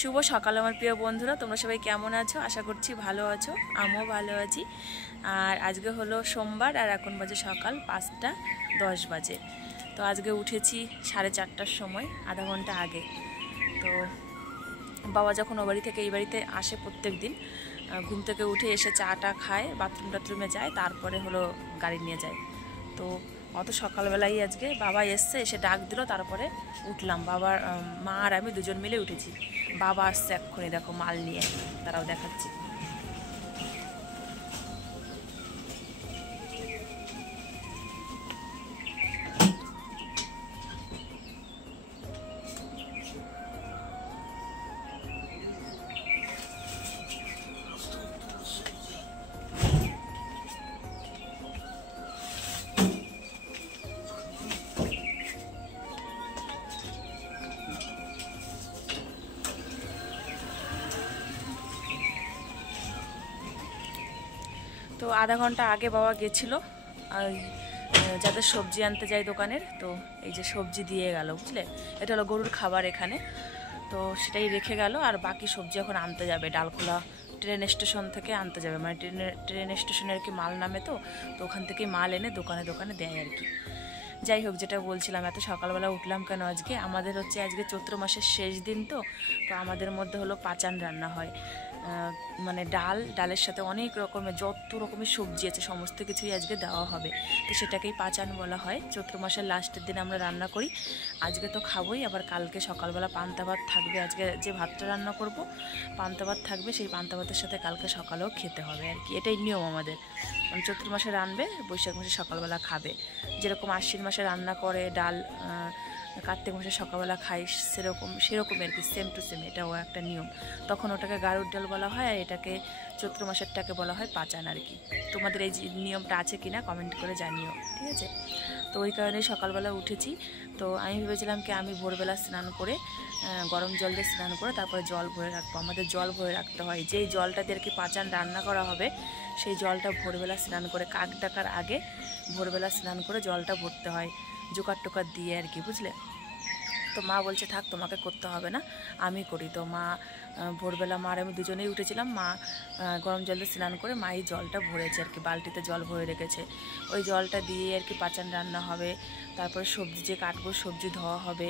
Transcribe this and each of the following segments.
শুভ সকাল আমার প্রিয় বন্ধুরা, তোমরা সবাই কেমন আছো? আশা করছি ভালো আছো, আমিও ভালো আছি। আর আজকে হলো সোমবার, আর এখন বাজে সকাল 5:10 বাজে। তো আজকে উঠেছি 4:30টার সময়, আধা ঘন্টা আগে। তো বাবা যখন ও বাড়ি থেকে এই বাড়িতে আসে প্রত্যেক দিন, ঘুম থেকে উঠে এসে চাটা খায়, বাথরুমে যায়, তারপরে হলো গাড়ি নিয়ে যায়। তো অত সকালবেলাই আজকে বাবা এসছে, এসে ডাক দিল, তারপরে উঠলাম। বাবার মা আর আমি দুজন মিলে উঠেছি। বাবা আসছে এক্ষুনি, দেখো মাল নিয়ে, তারাও দেখাচ্ছি। তো আধা ঘন্টা আগে বাবা গেছিলো যাদের সবজি আনতে যায় দোকানের, তো এই যে সবজি দিয়ে গেল, বুঝলে? এটা হলো গরুর খাবার এখানে, তো সেটাই রেখে গেল। আর বাকি সবজি এখন আনতে যাবে, ডালখোলা ট্রেন স্টেশন থেকে আনতে যাবে, মানে ট্রেন স্টেশনে আর কি মাল নামে, তো ওখান থেকে মাল এনে দোকানে দোকানে দেয় আর কি। যাই হোক, যেটা বলছিলাম, এত সকালবেলা উঠলাম কেন আজকে? আমাদের হচ্ছে আজকে চৈত্র মাসের শেষ দিন, তো আমাদের মধ্যে হলো পাচান রান্না হয়। মানে ডালের সাথে অনেক রকমের, যত রকমের সবজি আছে সমস্ত কিছুই আজকে দেওয়া হবে। তো সেটাকেই পাচান বলা হয়। চৈত্র মাসের লাস্টের দিন আমরা রান্না করি। আজকে তো খাবোই, আবার কালকে সকালবেলা পান্তা ভাত থাকবে। আজকে যে ভাতটা রান্না করব পান্তা ভাত থাকবে, সেই পান্তা ভাতের সাথে কালকে সকালেও খেতে হবে আর কি। এটাই নিয়ম আমাদের। চৈত্র মাসে রানবে, বৈশাখ মাসে সকালবেলা খাবে। যেরকম আশ্বিন মাসে রান্না করে ডাল, কার্তিক মাসে সকালবেলা খাই, সেরকম আর কি, সেম টু সেম। এটাও একটা নিয়ম। তখন ওটাকে গাড়ুর ডাল বলা হয়, আর এটাকে চৈত্র মাসেরটাকে বলা হয় পাচান আর কি। তোমাদের এই নিয়মটা আছে কিনা কমেন্ট করে জানিও, ঠিক আছে? তো ওই কারণেই সকালবেলা উঠেছি। তো আমি ভেবেছিলাম কি আমি ভোরবেলা স্নান করে, গরম জল দিয়ে স্নান করে তারপরে জল ভরে রাখবো। আমাদের জল ভরে রাখতে হয়, যেই জলটা দিয়ে আর কি পাচান রান্না করা হবে, সেই জলটা ভোরবেলা স্নান করে, কাক ডাকার আগে ভোরবেলা স্নান করে জলটা ভরতে হয়, জোগাড় টোকার দিয়ে আর কি, বুঝলে? তো মা বলছে থাক, তোমাকে করতে হবে না, আমি করি। তো মা ভোরবেলা, মা আর আমি দুজনেই উঠেছিলাম। মা গরম জল দিয়ে স্নান করে মাই জলটা ভরেছে আর কি, বালতিতে জল ভরে রেখেছে। ওই জলটা দিয়ে আর কি পাচান রান্না হবে। তারপরে সবজি যে কাটবো, সবজি ধোয়া হবে,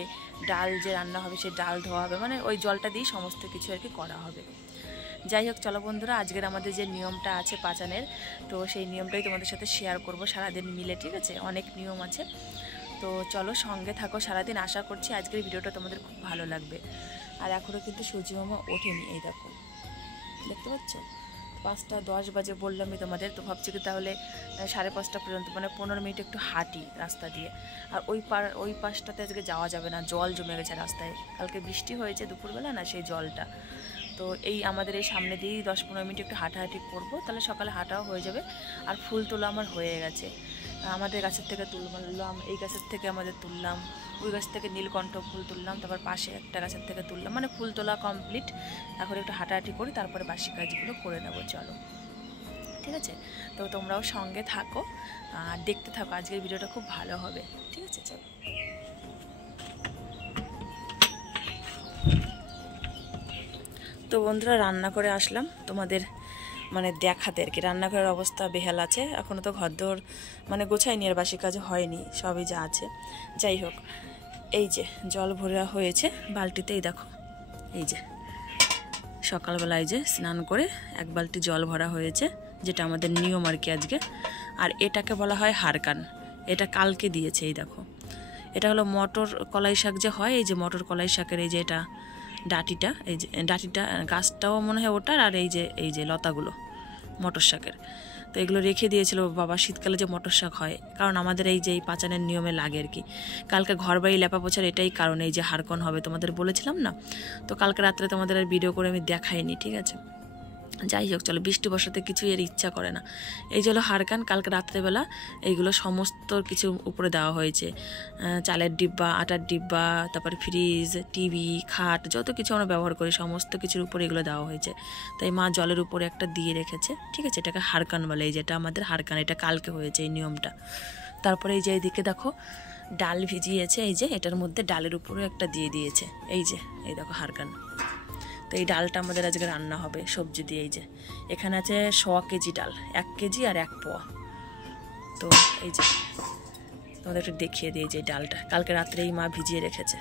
ডাল যে রান্না হবে সেই ডাল ধোয়া হবে, মানে ওই জলটা দিয়েই সমস্ত কিছু আর কি করা হবে। যাই হোক, চলো বন্ধুরা, আজকের আমাদের যে নিয়মটা আছে পাচানের, তো সেই নিয়মটাই তোমাদের সাথে শেয়ার করব সারাদিন মিলে, ঠিক আছে? অনেক নিয়ম আছে, তো চলো সঙ্গে থাকো সারাদিন। আশা করছি আজকের ভিডিওটা তোমাদের খুব ভালো লাগবে। আর এখনও কিন্তু সূর্য মামা ওঠেনি, এই দেখো, দেখতে পাচ্ছ? 5:10 বাজে বললামই তোমাদের। তো ভাবছি কি তাহলে 5:30 পর্যন্ত, মানে 15 মিনিট একটু হাঁটি রাস্তা দিয়ে। আর ওই পাশটাতে আজকে যাওয়া যাবে না, জল জমে গেছে রাস্তায়। কালকে বৃষ্টি হয়েছে দুপুরবেলা না, সেই জলটা। তো এই আমাদের এই সামনে দিয়েই 10-15 মিনিট একটু হাঁটাহাঁটি করবো, তাহলে সকালে হাঁটাও হয়ে যাবে। আর ফুল তোলা আমার হয়ে গেছে, আমাদের গাছের থেকে তুললাম, এই গাছের থেকে আমাদের তুললাম, ওই গাছ থেকে নীলকণ্ঠ ফুল তুললাম, তারপর পাশে একটা গাছের থেকে তুললাম, মানে ফুল তোলা কমপ্লিট। এখন একটু হাঁটাহাঁটি করি, তারপরে বাসি কাজগুলো করে নেবো, চলো, ঠিক আছে? তো তোমরাও সঙ্গে থাকো আর দেখতে থাকো, আজকের ভিডিওটা খুব ভালো হবে, ঠিক আছে? চলো। তো বন্ধুরা, রান্না করে আসলাম তোমাদের মানে দেখাতে আর কি। রান্নাঘরের অবস্থা বেহাল আছে, এখনও তো ঘরদোর মানে গোছায়নি, আর বাসি কাজ হয়নি, সবই যা আছে। যাই হোক, এই যে জল ভরা হয়েছে বালতিতেই, দেখো এই যে সকালবেলায় যে স্নান করে 1 বালতি জল ভরা হয়েছে, যেটা আমাদের নিয়ম আর কি আজকে। আর এটাকে বলা হয় হারকান, এটা কালকে দিয়েছে। এই দেখো, এটা হলো মটর কলাই শাক যে হয়, এই যে মটর কলাই শাকের এই যে এটা ডাঁটিটা, এই যে ডাঁটিটা, গাছটাও মনে হয় ওটার, আর এই যে লতাগুলো মটর শাকের। তো এগুলো রেখে দিয়েছিল বাবা, শীতকালে যে মটর শাক হয়, কারণ আমাদের এই যে এই পাচানের নিয়মে লাগে আর কি। কালকে ঘর বাড়ি লেপা পোছার এটাই কারণ, এই যে হারকন হবে তোমাদের বলেছিলাম না। তো কালকে রাত্রে তোমাদের আর ভিডিও করে আমি দেখাইনি, ঠিক আছে? যাই হোক, চলো, বৃষ্টি বর্ষাতে কিছুই এর ইচ্ছা করে না। এই যে হলো হারকান, কালকে রাত্রেবেলা এইগুলো সমস্ত কিছু উপরে দেওয়া হয়েছে। চালের ডিব্বা, আটার ডিব্বা, তারপরে ফ্রিজ, টিভি, খাট, যত কিছু আমরা ব্যবহার করি সমস্ত কিছুর উপরে এগুলো দেওয়া হয়েছে। তাই মা জলের উপরে একটা দিয়ে রেখেছে, ঠিক আছে? এটাকে হারকান বলে, এই যেটা আমাদের হারকান, এটা কালকে হয়েছে এই নিয়মটা। তারপরে এই যে এইদিকে দেখো ডাল ভিজিয়েছে, এই যে এটার মধ্যে ডালের উপরে একটা দিয়ে দিয়েছে, এই যে এই দেখো হারকান। তো এই ডালটা আমাদের আজকে রান্না হবে সবজি দিয়ে। এই যে এখানে আছে 100 কেজি ডাল, 1 কেজি আর 1 পোয়া। তো এই যে তোমাদের একটু দেখিয়ে দিই, যে ডালটা কালকে রাত্রেই মা ভিজিয়ে রেখেছে,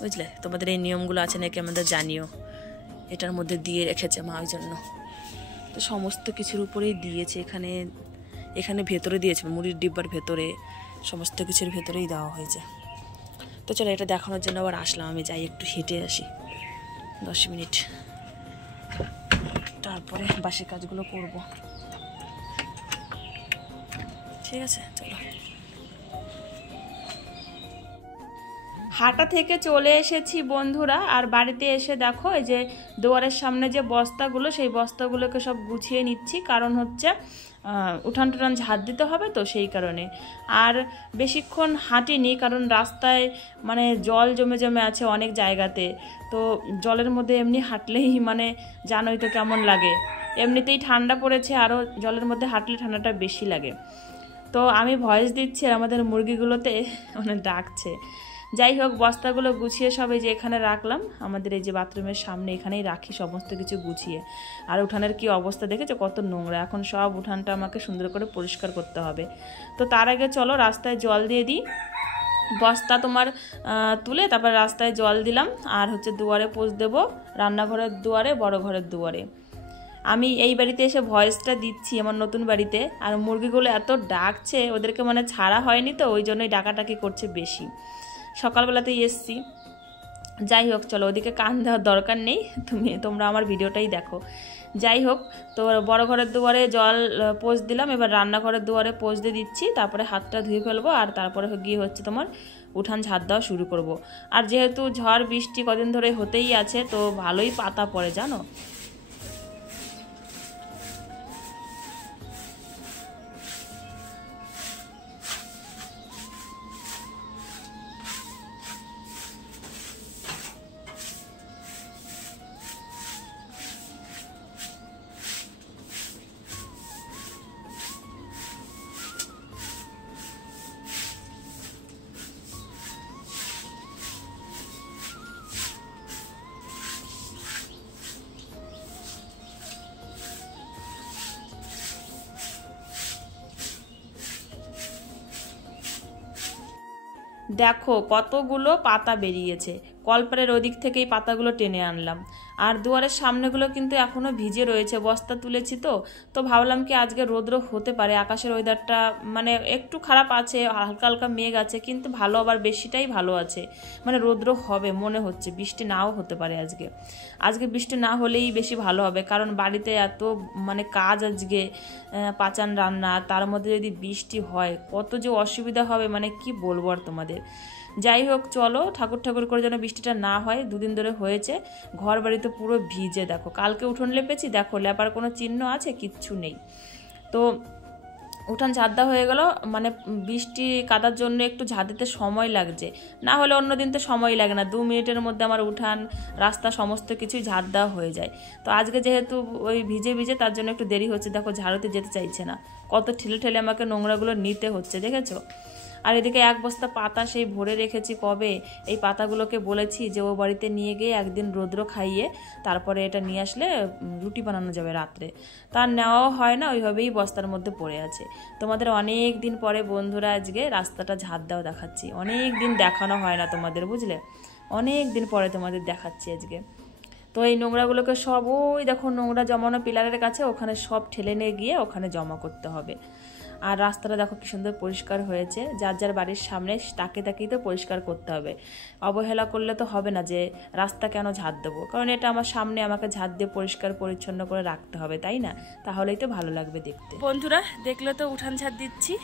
বুঝলে। তোমাদের এই নিয়মগুলো আছে নাকি আমাদের জানিও। এটার মধ্যে দিয়ে রেখেছে মা, ওই জন্য। তো সমস্ত কিছুর উপরেই দিয়েছে, এখানে ভেতরে দিয়েছে, মুড়ির ডিব্বার ভেতরে, সমস্ত কিছুর ভেতরেই দেওয়া হয়েছে। তো চলো, এটা দেখানোর জন্য আবার আসলাম। আমি যাই একটু হেঁটে আসি 10 মিনিট, তারপরে বাসি কাজগুলো করব। ঠিক আছে, চলো। হাটা থেকে চলে এসেছি বন্ধুরা, আর বাড়িতে এসে দেখো এই যে দুয়ারের সামনে যে বস্তাগুলো, সেই বস্তাগুলোকে সব গুছিয়ে নিচ্ছি। কারণ হচ্ছে উঠান টুঠান ঝাড় দিতে হবে, তো সেই কারণে। আর বেশিক্ষণ হাঁটিনি, কারণ রাস্তায় মানে জল জমে জমে আছে অনেক জায়গাতে। তো জলের মধ্যে এমনি হাঁটলেই মানে জানোই তো কেমন লাগে। এমনিতেই ঠান্ডা পড়েছে, আরও জলের মধ্যে হাঁটলে ঠান্ডাটা বেশি লাগে। তো আমি ভয়েস দিচ্ছি, আর আমাদের মুরগিগুলোতে মানে ডাকছে। যাই হোক, বস্তাগুলো গুছিয়ে সব এই যে এখানে রাখলাম, আমাদের এই যে বাথরুমের সামনে, এখানেই রাখি সমস্ত কিছু গুছিয়ে। আর উঠানের কি অবস্থা দেখেছো, কত নোংরা। এখন সব উঠানটা আমাকে সুন্দর করে পরিষ্কার করতে হবে। তো তার আগে চলো রাস্তায় জল দিয়ে দিই। বস্তা তোমার তুলে তারপর রাস্তায় জল দিলাম, আর হচ্ছে দুয়ারে পোঁছ দেবো, রান্নাঘরের দুয়ারে, বড় ঘরের দুয়ারে। আমি এই বাড়িতে এসে ভয়েসটা দিচ্ছি আমার নতুন বাড়িতে, আর মুরগিগুলো এত ডাকছে, ওদেরকে মানে ছাড়া হয়নি, তো ওই জন্যই ডাকাটাকি করছে বেশি। সকালবেলাতেই এসছি। যাই হোক, চলো, ওদিকে কান দেওয়ার দরকার নেই, তোমরা আমার ভিডিওটাই দেখো। যাই হোক, তো বড় ঘরের দুয়ারে জল পোঁছ দিলাম, এবার রান্নাঘরের দুয়ারে পোঁছ দিয়ে দিচ্ছি, তারপরে হাতটা ধুয়ে ফেলবো, আর তারপরে গিয়ে হচ্ছে তোমার উঠান ঝাড় দেওয়া শুরু করব। আর যেহেতু ঝড় বৃষ্টি কদিন ধরে হতেই আছে, তো ভালোই পাতা পড়ে জানো। দেখো কতগুলো পাতা বেরিয়েছে, কলপারের ওদিক থেকেই পাতাগুলো টেনে আনলাম। আর দুয়ারের সামনেগুলো কিন্তু এখনও ভিজে রয়েছে, বস্তা তুলেছি তো ভাবলাম কি আজকে রৌদ্র হতে পারে। আকাশের ওয়েদারটা মানে একটু খারাপ আছে, হালকা হালকা মেঘ আছে, কিন্তু ভালো, আবার বেশিটাই ভালো আছে। মানে রৌদ্র হবে মনে হচ্ছে, বৃষ্টি নাও হতে পারে আজকে বৃষ্টি না হলেই বেশি ভালো হবে, কারণ বাড়িতে এত মানে কাজ আজকে, পাচান রান্না, তার মধ্যে যদি বৃষ্টি হয় কত যে অসুবিধা হবে, মানে কি বলবো আর তোমাদের। যাই হোক, চলো, ঠাকুর করে যেন বৃষ্টিটা না হয়। দুদিন ধরে হয়েছে, ঘর বাড়িতে পুরো ভিজে। দেখো কালকে উঠোন লেপেছি, দেখো লেপার কোনো চিহ্ন আছে, কিচ্ছু নেই। তো উঠান ঝাড় দেওয়া হয়ে গেল, মানে বৃষ্টি কাদার জন্য একটু ঝাড় দিতে সময় লাগছে, না হলে অন্য দিন তো সময় লাগে না, 2 মিনিটের মধ্যে আমার উঠান, রাস্তা সমস্ত কিছুই ঝাড় দেওয়া হয়ে যায়। তো আজকে যেহেতু ওই ভিজে তার জন্য একটু দেরি হচ্ছে। দেখো ঝাড়ুতে যেতে চাইছে না, কত ঠেলে আমাকে নোংরাগুলো নিতে হচ্ছে, দেখেছো। আর এদিকে 1 বস্তা পাতা সেই ভরে রেখেছি কবে। এই পাতাগুলোকে বলেছি যে ও বাড়িতে নিয়ে গিয়ে একদিন রৌদ্র খাইয়ে তারপরে এটা নিয়ে আসলে রুটি বানানো যাবে রাত্রে। তার নেওয়াও হয় না, ওইভাবেই বস্তার মধ্যে পড়ে আছে। তোমাদের অনেক দিন পরে বন্ধুরা আজকে রাস্তাটা ঝাড় দেওয়া দেখাচ্ছি, অনেক দিন দেখানো হয় না তোমাদের, বুঝলে, অনেক দিন পরে তোমাদের দেখাচ্ছি আজকে। তো এই নোংরাগুলোকে সব ওই দেখো নোংরা জমানো পিলারের কাছে, ওখানে সব ঠেলে নিয়ে গিয়ে ওখানে জমা করতে হবে। আর রাস্তাটা দেখো কি সুন্দর পরিষ্কার হয়েছে, যার বাড়ির সামনে তাকেই তো পরিষ্কার করতে হবে। অবহেলা করলে তো হবে না যে রাস্তা কেন ঝাড় দেবো, কারণ এটা আমার সামনে, আমাকে ঝাড় দিয়ে পরিষ্কার পরিচ্ছন্ন করে রাখতে হবে, তাই না? তাহলেই তো ভালো লাগবে দেখতে। বন্ধুরা দেখলে তো উঠান ঝাড় দিচ্ছি,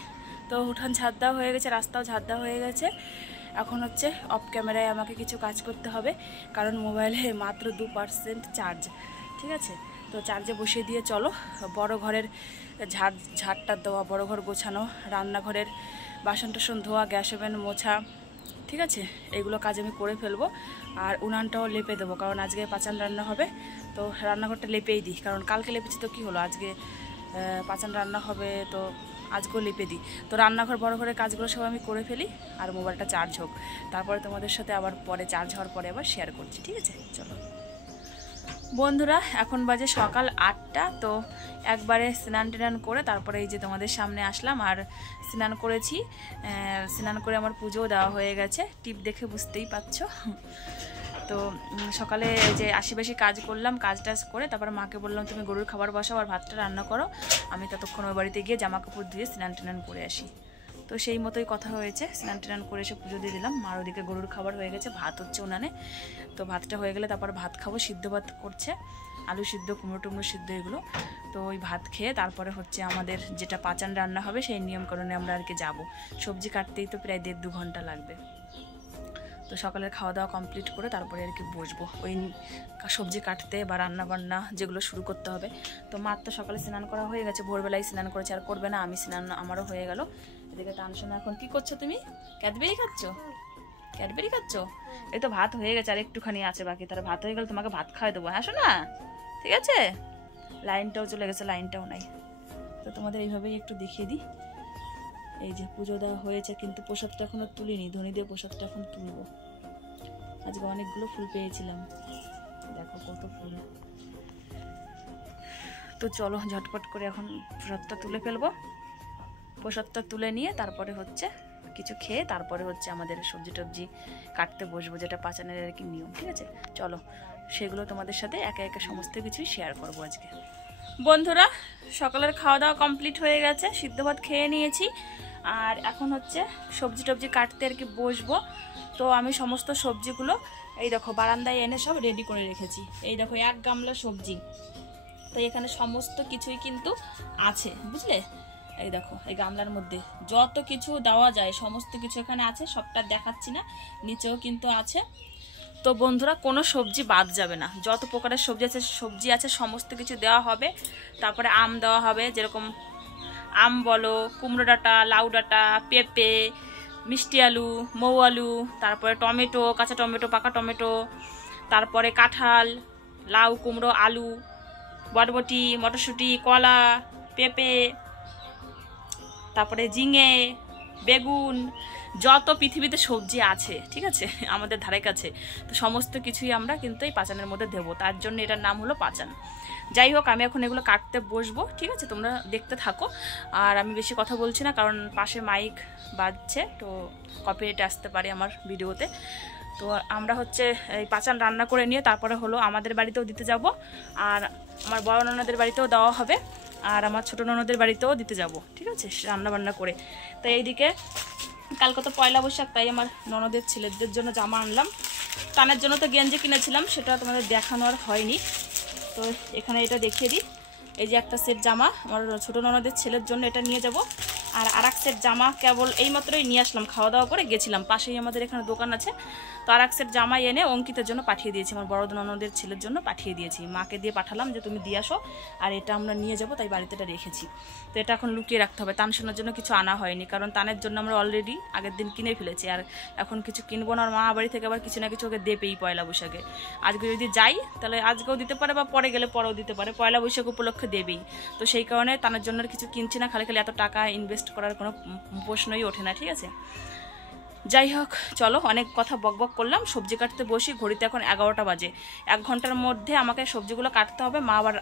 তো উঠান ঝাড় দেওয়া হয়ে গেছে, রাস্তাও ঝাড় দেওয়া হয়ে গেছে। এখন হচ্ছে অফ ক্যামেরায় আমাকে কিছু কাজ করতে হবে, কারণ মোবাইলে মাত্র 2% চার্জ, ঠিক আছে। তো চার্জে বসিয়ে দিয়ে চলো বড় ঘরের ঝাড়টা দেওয়া, বড় ঘর গোছানো, রান্নাঘরের বাসন টাসন ধোয়া, গ্যাস ওভেন মোছা, ঠিক আছে, এইগুলো কাজ আমি করে ফেলবো। আর উনানটাও লেপে দেবো, কারণ আজকে পাচান রান্না হবে, তো রান্নাঘরটা লেপেই দিই, কারণ কালকে লেপেছি তো কী হলো, আজকে পাচান রান্না হবে, তো আজকেও লেপে দিই। তো রান্নাঘর বড় ঘরের কাজগুলো সব আমি করে ফেলি, আর মোবাইলটা চার্জ হোক, তারপরে তোমাদের সাথে আবার পরে চার্জ হওয়ার পরে আবার শেয়ার করছি, ঠিক আছে, চলো। বন্ধুরা এখন বাজে সকাল 8টা। তো একবারে স্নান টান করে তারপরে এই যে তোমাদের সামনে আসলাম আর স্নান করেছি। স্নান করে আমার পুজোও দেওয়া হয়ে গেছে, টিপ দেখে বুঝতেই পারছো। তো সকালে যে আশেপাশে কাজ করলাম, কাজ টাজ করে তারপরে মাকে বললাম তুমি গরুর খাবার বসাও আর ভাতটা রান্না করো, আমি ততক্ষণ ওই বাড়িতে গিয়ে জামা কাপড় ধুয়ে স্নান টান করে আসি। তো সেই মতোই কথা হয়েছে, স্নান টান করে এসে পুজো দিয়ে দিলাম। মার ওদিকে গরুর খাবার হয়ে গেছে, ভাত হচ্ছে উনানে। তো ভাতটা হয়ে গেলে তারপর ভাত খাবো, সিদ্ধ ভাত করছে, আলু সিদ্ধ, কুমড়ো টুমড়ো সিদ্ধ এগুলো। তো ওই ভাত খেয়ে তারপরে হচ্ছে আমাদের যেটা পাচান রান্না হবে সেই নিয়মকরণে আমরা আর কি যাবো। সবজি কাটতেই তো প্রায় 1.5-2 ঘন্টা লাগবে। তো সকালের খাওয়া দাওয়া কমপ্লিট করে তারপরে আর কি বসবো ওই সবজি কাটতে বা রান্না বান্না যেগুলো শুরু করতে হবে। তো মার তো সকালে স্নান করা হয়ে গেছে, ভোরবেলায় স্নান করেছে, আর করবে না, আমি স্নান আমারও হয়ে গেল। এদিকে টানশোনা এখন কি করছো তুমি? ক্যাডবেরি খাচ্ছ? ক্যাডবেরি খাচ্ছ? এই তো ভাত হয়ে গেছে, আর একটুখানি আছে বাকি, তার ভাত হয়ে গেলে তোমাকে ভাত খাওয়াই দেবো, হ্যাঁ শোনা? ঠিক আছে, লাইনটাও চলে গেছে, লাইনটাও নাই। তো তোমাদের এইভাবেই একটু দেখিয়ে দিই। এই যে পুজো দেওয়া হয়েছে, কিন্তু প্রসাদটা এখনো তুলিনি, ধনী দিয়ে প্রসাদটা এখন তুলবো। আজকে অনেকগুলো ফুল পেয়েছিলাম, দেখো কত ফুল। তো চলো ঝটপট করে এখন প্রসাদটা তুলে ফেলবো। প্রসাদটা তুলে নিয়ে তারপরে হচ্ছে কিছু খেয়ে তারপরে হচ্ছে আমাদের সবজি টবজি কাটতে বসবো, যেটা পাচানের আর কি নিয়ম। ঠিক আছে, চলো সেগুলো তোমাদের সাথে একে একে সমস্ত কিছুই শেয়ার করবো আজকে। বন্ধুরা সকালের খাওয়া দাওয়া কমপ্লিট হয়ে গেছে, সিদ্ধ ভাত খেয়ে নিয়েছি, আর এখন হচ্ছে সবজি টবজি কাটতে আর কি বসবো। তো আমি সমস্ত সবজিগুলো এই দেখো বারান্দায় এনে সব রেডি করে রেখেছি। এই দেখো 1 গামলা সবজি, তো এখানে সমস্ত কিছুই কিন্তু আছে, বুঝলে? এই দেখো এই গামলার মধ্যে যত কিছু দেওয়া যায় সমস্ত কিছু এখানে আছে, সবটা দেখাচ্ছি না, নিচেও কিন্তু আছে। তো বন্ধুরা কোনো সবজি বাদ যাবে না, যত প্রকারের সবজি আছে সমস্ত কিছু দেওয়া হবে। তারপরে আম দেওয়া হবে, যেরকম আম বলো, কুমড়ো ডাঁটা, লাউ ডাঁটা, পেঁপে, মিষ্টি আলু, মৌ আলু, তারপরে টমেটো, কাঁচা টমেটো, পাকা টমেটো, তারপরে কাঁঠাল, লাউ, কুমড়ো, আলু, বরবটি, মটরশুঁটি, কলা, পেঁপে, তারপরে ঝিঙে, বেগুন, যত পৃথিবীতে সবজি আছে, ঠিক আছে, আমাদের ধারে কাছে, তো সমস্ত কিছুই আমরা কিন্তু এই পাচানের মধ্যে দেবো, তার জন্য এটার নাম হলো পাচান। যাই হোক আমি এখন এগুলো কাটতে বসবো, ঠিক আছে, তোমরা দেখতে থাকো। আর আমি বেশি কথা বলছি না, কারণ পাশে মাইক বাজছে, তো কপিরাইট আসতে পারে আমার ভিডিওতে। তো আমরা হচ্ছে এই পাচান রান্না করে নিয়ে তারপরে হলো আমাদের বাড়িতেও দিতে যাব, আর আমার বড় ননদের বাড়িতেও দেওয়া হবে, আর আমার ছোটো ননদের বাড়িতেও দিতে যাব, ঠিক আছে, রান্না বান্না করে। তো এইদিকে কালকে তো পয়লা বৈশাখ, তাই আমার ননদের ছেলেদের জন্য জামা আনলাম, টানের জন্য তো গেঞ্জি কিনেছিলাম, সেটা তোমাদের দেখানো আর হয়নি। তো এখানে এটা দেখিয়ে দিই, এই যে একটা সেট জামা আমার ছোটো ননদের ছেলের জন্য, এটা নিয়ে যাব। আর এক সেট জামা কেবল এইমাত্রই নিয়ে আসলাম, খাওয়া দাওয়া করে গেছিলাম, পাশেই আমাদের এখানে দোকান আছে। তো আর এক সেট জামা এনে অঙ্কিতের জন্য পাঠিয়ে দিয়েছি, আমার বড় ননদের ছেলের জন্য পাঠিয়ে দিয়েছি, মাকে দিয়ে পাঠালাম যে তুমি দিয়ে আসো, আর এটা আমরা নিয়ে যাব, তাই বাড়িতে এটা রেখেছি। তো এটা এখন লুকিয়ে রাখতে হবে, তানশোনার জন্য কিছু আনা হয়নি, কারণ তানের জন্য আমরা অলরেডি আগের দিন কিনে ফেলেছি, আর এখন কিছু কিনবো না, আর মা বাড়ি থেকে আবার কিছু না কিছু ওকে দেবেই পয়লা বৈশাখে। আজকে যদি যাই তাহলে আজকেও দিতে পারে, বা পরে গেলে পরেও দিতে পারে, পয়লা বৈশাখ উপলক্ষে দেবেই। তো সেই কারণে তানের জন্য কিছু কিনছি না, খালি খালি এত টাকা ইনভেস্ট করার কোনো প্রশ্নই ওঠে না, ঠিক আছে। যাই হোক চলো, অনেক কথা বকবক করলাম, সবজি কাটতে বসি, ঘড়িতে এখন 11টা বাজে। 1 ঘন্টার মধ্যে আমাকে সবজিগুলো কাটতে হবে। মা আবার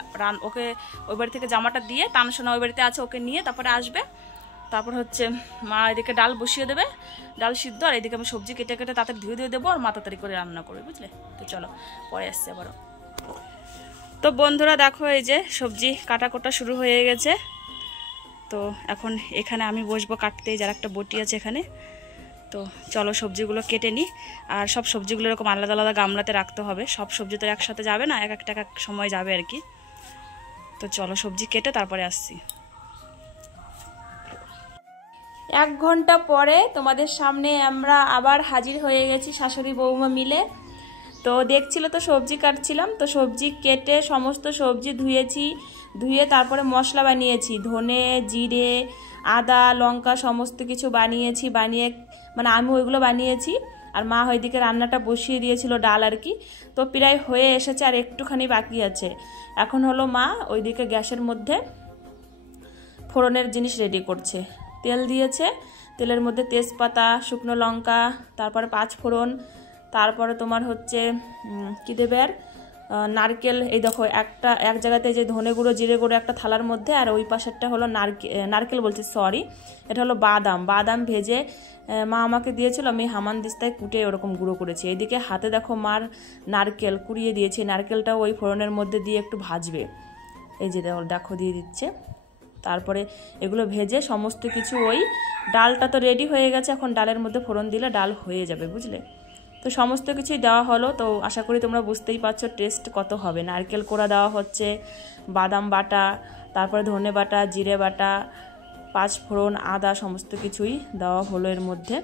ওকে ওই বাড়ি থেকে জামাটা দিয়ে, তানসোনা ওই বাড়িতে আছে, ওকে নিয়ে তারপরে আসবে। তারপর হচ্ছে মা এদিকে ডাল বসিয়ে দেবে, ডাল সিদ্ধ, আর এদিকে আমি সবজি কেটে কেটে তাড়াতাড়ি ধুয়ে দেবো, আর মা তাড়াতাড়ি করে রান্না করবে, বুঝলে? তো চলো পরে আসছে আবারও। তো বন্ধুরা দেখো এই যে সবজি কাটা শুরু হয়ে গেছে। তো এখন এখানে আমি বসবো কাটতে, যার একটা বটি আছে এখানে। তো চলো সবজিগুলো কেটে নিই, আর সব সবজিগুলো এরকম আলাদা আলাদা গামলাতে রাখতে হবে, সব সবজি তো একসাথে যাবে না, এক এক সময় যাবে আর কি। তো চলো সবজি কেটে তারপরে আসছি। 1 ঘন্টা পরে তোমাদের সামনে আমরা আবার হাজির হয়ে গেছি, শাশুড়ি বৌমা মিলে। তো দেখছিল তো সবজি কাটছিলাম, তো সবজি কেটে সমস্ত সবজি ধুয়ে তারপরে মশলা বানিয়েছি, ধনে, জিরে, আদা, লঙ্কা সমস্ত কিছু বানিয়ে মানে আমি ওইগুলো বানিয়েছি, আর মা ওইদিকে রান্নাটা বসিয়ে দিয়েছিল, ডাল আর কি। তো প্রায় হয়ে এসেছে, আর একটুখানি বাকি আছে। এখন হলো মা ওইদিকে গ্যাসের মধ্যে ফোড়নের জিনিস রেডি করছে, তেল দিয়েছে, তেলের মধ্যে তেজপাতা, শুকনো লঙ্কা, তারপরে 5 ফোড়ন, তারপরে তোমার হচ্ছে কী দেবে আর নারকেল, এই দেখো এক জায়গাতে যে ধনে গুঁড়ো জিরে গুঁড়ো একটা থালার মধ্যে, আর ওই পাশেরটা হলো নারকেল বলছি সরি, এটা হলো বাদাম ভেজে মা আমাকে দিয়েছিল, আমি হামানদিস্তায় কুটে ওরকম গুঁড়ো করেছি। এইদিকে হাতে দেখো মার নারকেল কুড়িয়ে দিয়েছি, নারকেলটাও ওই ফোড়নের মধ্যে দিয়ে একটু ভাজবে, এই যে দেখো দিয়ে দিচ্ছে। তারপরে এগুলো ভেজে সমস্ত কিছু, ওই ডালটা তো রেডি হয়ে গেছে, এখন ডালের মধ্যে ফোড়ন দিলে ডাল হয়ে যাবে, বুঝলে। তো সমস্ত কিছুই দেওয়া হলো, তো আশা করি তোমরা বুঝতেই পারছো টেস্ট কত হবে। নারকেল কোড়া দেওয়া হচ্ছে, বাদাম বাটা, তারপরে ধনে বাটা, জিরে বাটা, পাঁচফোড়ন, আদা, সমস্ত কিছুই দেওয়া হলো এর মধ্যে।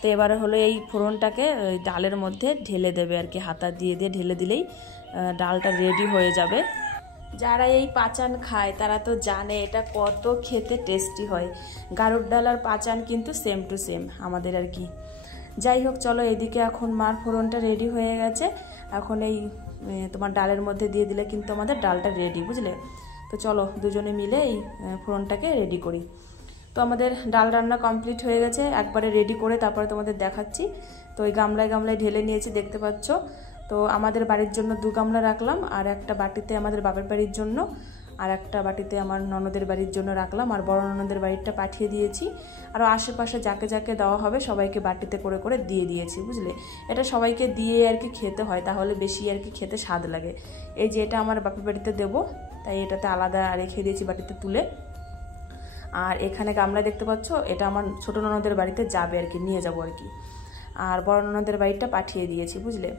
তো এবারে হলো এই ফোড়নটাকে ডালের মধ্যে ঢেলে দেবে আর কি, হাতা দিয়ে ঢেলে দিলেই ডালটা রেডি হয়ে যাবে। যারা এই পাচান খায় তারা তো জানে এটা কত খেতে টেস্টি হয়। গাড়ুর ডাল আর পাচান কিন্তু সেম টু সেম আমাদের আর কি। যাই হোক, চলো এদিকে এখন মার ফোড়নটা রেডি হয়ে গেছে, এখন এই তোমার ডালের মধ্যে দিয়ে দিলে কিন্তু আমাদের ডালটা রেডি, বুঝলে। তো চলো দুজনে মিলে এই ফোড়নটাকে রেডি করি। তো আমাদের ডাল রান্না কমপ্লিট হয়ে গেছে, একবারে রেডি করে তারপরে তোমাদের দেখাচ্ছি। তো ওই গামলায় ঢেলে নিয়েছি, দেখতে পাচ্ছ। তো আমাদের বাড়ির জন্য 2 গামলা রাখলাম, আর একটা বাটিতে আমাদের বাপের বাড়ির জন্য, আর একটা বাটিতে আমার ননদের বাড়ির জন্য রাখলাম, আর বড় ননদের বাড়িটা পাঠিয়ে দিয়েছি। আর আশেপাশে যাকে যাকে দেওয়া হবে সবাইকে বাটিতে করে করে দিয়ে দিয়েছি, বুঝলে। এটা সবাইকে দিয়ে আর কি খেতে হয়, তাহলে বেশি আর কি খেতে স্বাদ লাগে। এই যে এটা আমার বাপের বাড়িতে দেবো, তাই এটাতে আলাদা রেখে দিয়েছি বাটিতে তুলে। আর এখানে গামলা দেখতে পাচ্ছ, এটা আমার ছোট ননদের বাড়িতে যাবে আর কি, নিয়ে যাবো আর কি। আর বড় ননদের বাড়িটা পাঠিয়ে দিয়েছি, বুঝলে।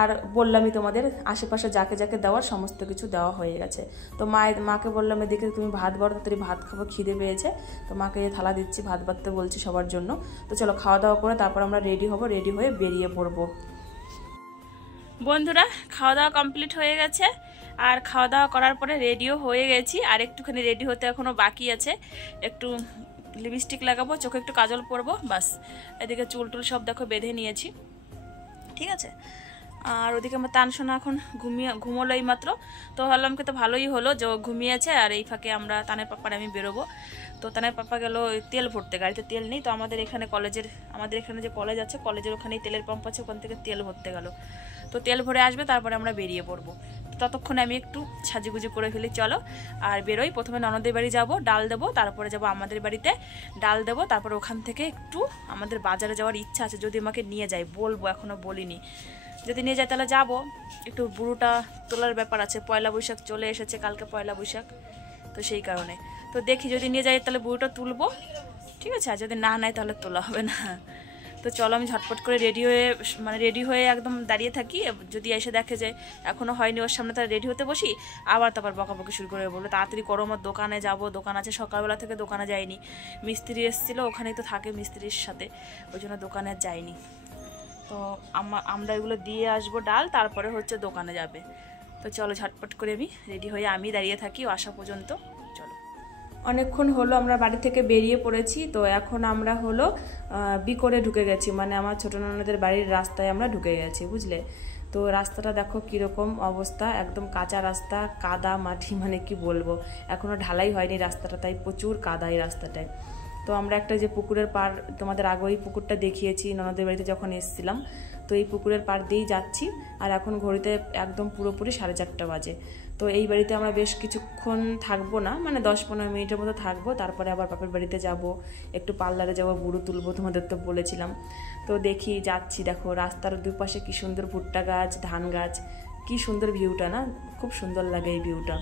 আর বললামই তোমাদের আশেপাশে যাকে যাকে দেওয়ার সমস্ত কিছু দেওয়া হয়ে গেছে। তো মাকে বললাম এদিকে তুমি ভাত বাড়ো, তাড়াতাড়ি ভাত খাবো, খিদে পেয়েছে। তো মাকে থালা দিচ্ছি, ভাত বাড়তে বলছি সবার জন্য। তো চলো খাওয়া দাওয়া করে তারপর আমরা রেডি হব, রেডি হয়ে বেরিয়ে পড়বো। বন্ধুরা, খাওয়া দাওয়া কমপ্লিট হয়ে গেছে, আর খাওয়া দাওয়া করার পরে রেডিও হয়ে গেছি। আর একটুখানি রেডি হতে এখনও বাকি আছে, একটু লিপস্টিক লাগাবো, চোখে একটু কাজল পরবো, বাস। এদিকে চুল টুল সব দেখো বেঁধে নিয়েছি, ঠিক আছে। আর ওদিকে আমার তানসোনা এখন ঘুমোলো এই মাত্র। তো ভাবলাম কি তো ভালোই হলো যে ঘুমিয়েছে, আর এই ফাঁকে আমরা তানের পাপার আমি বেরোবো। তো তানের পাপা গেল তেল ভরতে, গাড়িতে তেল নেই। তো আমাদের এখানে যে কলেজ আছে, কলেজের ওখানেই তেলের পাম্প আছে, ওখান থেকে তেল ভরতে গেল। তো তেল ভরে আসবে, তারপরে আমরা বেরিয়ে পড়বো। ততক্ষণে আমি একটু সাজুগুজু করে ফেলি, চলো। আর বেরোই, প্রথমে ননদের বাড়ি যাব, ডাল দেবো, তারপরে যাব আমাদের বাড়িতে, ডাল দেবো। তারপরে ওখান থেকে একটু আমাদের বাজারে যাওয়ার ইচ্ছা আছে, যদি আমাকে নিয়ে যায়, বলবো, এখনও বলিনি। যদি নিয়ে যায় তাহলে যাবো। একটু বুড়োটা তোলার ব্যাপার আছে, পয়লা বৈশাখ চলে এসেছে, কালকে পয়লা বৈশাখ, তো সেই কারণে। তো দেখি যদি নিয়ে যায় তাহলে বুড়োটা তুলবো, ঠিক আছে। আর যদি না নেয় তাহলে তোলা হবে না। তো চলো আমি ঝটপট করে রেডি হয়ে একদম দাঁড়িয়ে থাকি। যদি এসে দেখে যে এখনও হয়নি ওর সামনে, তাহলে রেডি হতে বসি। আবার তারপর বকাবকি শুরু করে বললো তাড়াতাড়ি করো, আমার দোকানে যাবো, দোকান আছে, সকালবেলা থেকে দোকানে যাইনি। মিস্ত্রি এসেছিলো, ওখানেই তো থাকে মিস্ত্রির সাথে, ওই জন্য দোকানে যাইনি। তো আমরা এগুলো দিয়ে আসবো ডাল, তারপরে হচ্ছে দোকানে যাবে। তো চলো ঝটপট করে রেডি হয়ে আমি দাঁড়িয়ে থাকি ও আসা পর্যন্ত। চলো, অনেকক্ষণ হলো আমরা বাড়ি থেকে বেরিয়ে পড়েছি। তো এখন আমরা হলো বিকরে ঢুকে গেছি, মানে আমার ছোটো ননদের বাড়ির রাস্তায় আমরা ঢুকে গেছি, বুঝলে। তো রাস্তাটা দেখো কীরকম অবস্থা, একদম কাঁচা রাস্তা, কাদা মাটি, মানে কি বলবো, এখনও ঢালাই হয়নি রাস্তাটা, তাই প্রচুর কাদা এই রাস্তাটায়। তো আমরা একটা যে পুকুরের পাড়, তোমাদের আগে ওই পুকুরটা দেখিয়েছি ননদের বাড়িতে যখন এসেছিলাম, তো এই পুকুরের পাড় দিয়েই যাচ্ছি। আর এখন ঘড়িতে একদম পুরোপুরি 4:30 বাজে। তো এই বাড়িতে আমরা বেশ কিছুক্ষণ থাকবো না, মানে 10-15 মিনিটের মতো থাকবো, তারপরে আবার বাপের বাড়িতে যাব, একটু পার্লারে যাবো, বুড়ো তুলবো, তোমাদের তো বলেছিলাম। তো দেখি যাচ্ছি, দেখো রাস্তার দুপাশে কি সুন্দর ভুট্টা গাছ, ধান গাছ, কি সুন্দর ভিউটা না, খুব সুন্দর লাগে এই ভিউটা।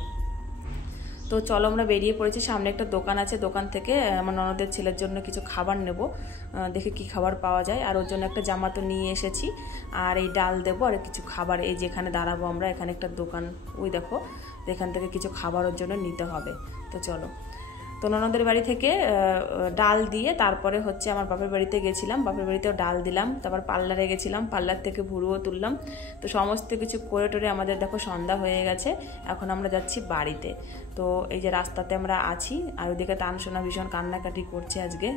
তো চলো আমরা বেরিয়ে পড়েছি, সামনে একটা দোকান আছে, দোকান থেকে আমার ননদের ছেলের জন্য কিছু খাবার নেব, দেখে কি খাবার পাওয়া যায়। আর ওর জন্য একটা জামা তো নিয়ে এসেছি, আর এই ডাল দেবো আর কিছু খাবার। এই যেখানে দাঁড়াবো আমরা, এখানে একটা দোকান, ওই দেখো, এখান থেকে কিছু খাবার ওর জন্য নিতে হবে। তো চলো, তো ননদের বাড়ি থেকে ডাল দিয়ে তারপরে হচ্ছে আমার বাপের বাড়িতে গেছিলাম, বাপের বাড়িতেও ডাল দিলাম, তারপর পার্লারে গেছিলাম, পার্লার থেকে ভুরুও তুললাম। তো সমস্ত কিছু করে টোরে আমাদের দেখো সন্ধ্যা হয়ে গেছে, এখন আমরা যাচ্ছি বাড়িতে। তো এই যে রাস্তাতে আমরা আছি, আর ওদিকে তানসোনা ভীষণ কান্নাকাটি করছে আজকে।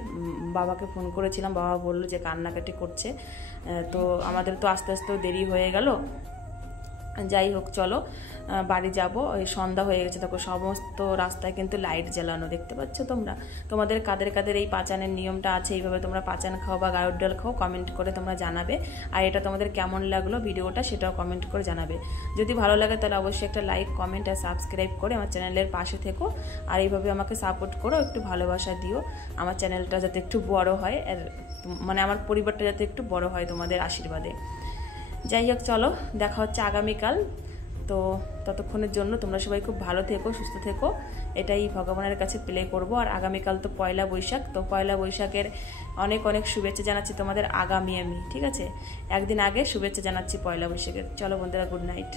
বাবাকে ফোন করেছিলাম, বাবা বললো যে কান্নাকাটি করছে। তো আমাদের তো আস্তে আস্তে দেরি হয়ে গেল, যাই হোক চলো বাড়ি যাব। ওই সন্ধ্যা হয়ে গেছে, দেখো সমস্ত রাস্তায় কিন্তু লাইট জ্বালানো, দেখতে পাচ্ছ তোমরা। তোমাদের কাদের কাদের এই পাচানের নিয়মটা আছে, এইভাবে তোমরা পাচান খাও বা গায়ের ডাল খাও, কমেন্ট করে তোমরা জানাবে। আর এটা তোমাদের কেমন লাগলো ভিডিওটা সেটাও কমেন্ট করে জানাবে। যদি ভালো লাগে তাহলে অবশ্যই একটা লাইক, কমেন্ট আর সাবস্ক্রাইব করে আমার চ্যানেলের পাশে থেকো। আর এইভাবে আমাকে সাপোর্ট করো, একটু ভালোবাসা দিও, আমার চ্যানেলটা যাতে একটু বড় হয়, আর মানে আমার পরিবারটা যাতে একটু বড় হয় তোমাদের আশীর্বাদে। যাই হোক চলো, দেখা হচ্ছে আগামীকাল। তো ততক্ষণের জন্য তোমরা সবাই খুব ভালো থেকো, সুস্থ থেকো, এটাই ভগবানের কাছে প্লে করব। আর আগামীকাল তো পয়লা বৈশাখ, তো পয়লা বৈশাখের অনেক অনেক শুভেচ্ছা জানাচ্ছি তোমাদের। আমি ঠিক আছে, একদিন আগে শুভেচ্ছা জানাচ্ছি পয়লা বৈশাখের। চলো বন্ধুরা, গুড নাইট।